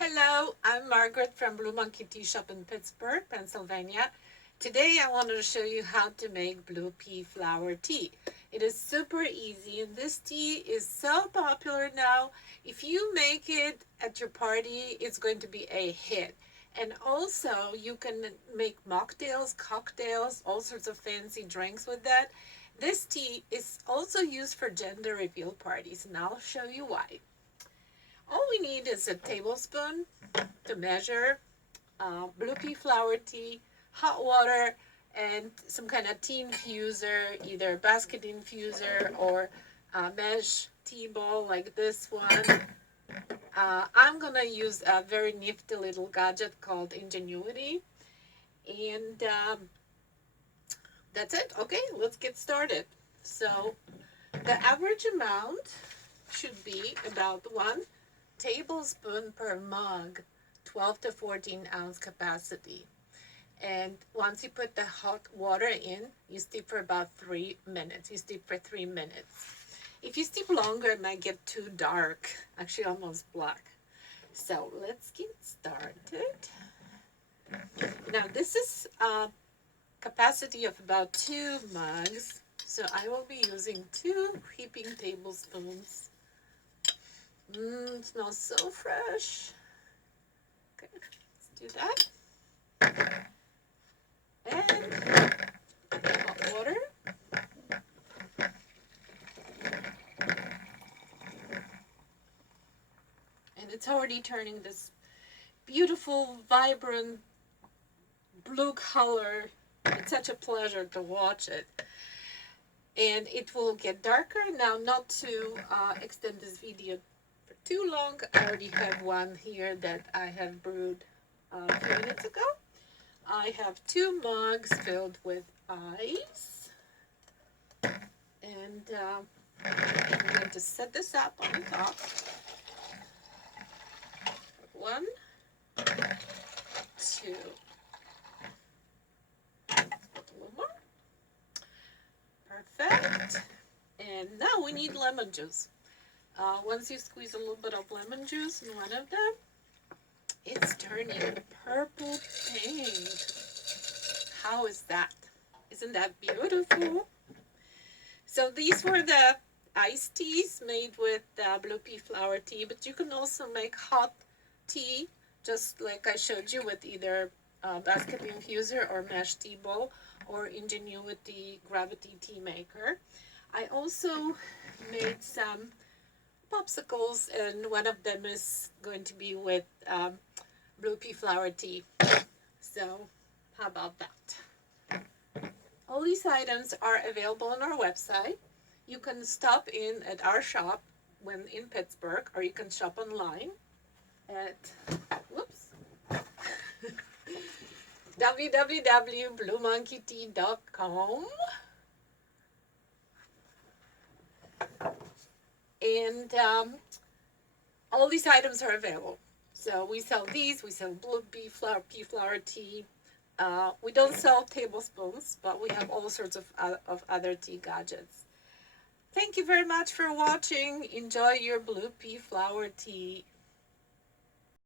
Hello, I'm Margaret from Blue Monkey Tea Shop in Pittsburgh, Pennsylvania. Today I wanted to show you how to make blue pea flower tea. It is super easy and this tea is so popular now. If you make it at your party, it's going to be a hit. And also you can make mocktails, cocktails, all sorts of fancy drinks with that. This tea is also used for gender reveal parties and I'll show you why. All we need is a tablespoon to measure, blue pea flower tea, hot water, and some kind of tea infuser, either basket infuser or a mesh tea bowl like this one. I'm gonna use a very nifty little gadget called Ingenuity, and that's it. Okay, let's get started. So the average amount should be about 1 tablespoon per mug, 12 to 14 ounce capacity. And once you put the hot water in, you steep for about 3 minutes. You steep for 3 minutes. If you steep longer, it might get too dark, actually almost black. So let's get started. Now this is a capacity of about 2 mugs. So I will be using 2 heaping tablespoons. It smells so fresh. Okay, let's do that. And hot water. And it's already turning this beautiful, vibrant blue color. It's such a pleasure to watch it. And it will get darker. Now, not to extend this video for too long, I already have one here that I have brewed a few minutes ago. I have 2 mugs filled with ice. And I'm going to set this up on top. 1, 2. A little more. Perfect. And now we need lemon juice. Once you squeeze a little bit of lemon juice in one of them, it's turning purple pink. How is that? Isn't that beautiful? So these were the iced teas made with blue pea flower tea, but you can also make hot tea, just like I showed you, with either basket infuser or mesh tea bowl or Ingenuity gravity tea maker. I also made some popsicles, and one of them is going to be with blue pea flower tea. So how about that? All these items are available on our website. You can stop in at our shop when in Pittsburgh, or you can shop online at www.bluemonkeytea.com. And all these items are available. So we sell these, we sell blue pea flower tea. We don't sell tablespoons, but we have all sorts of other tea gadgets. Thank you very much for watching. Enjoy your blue pea flower tea.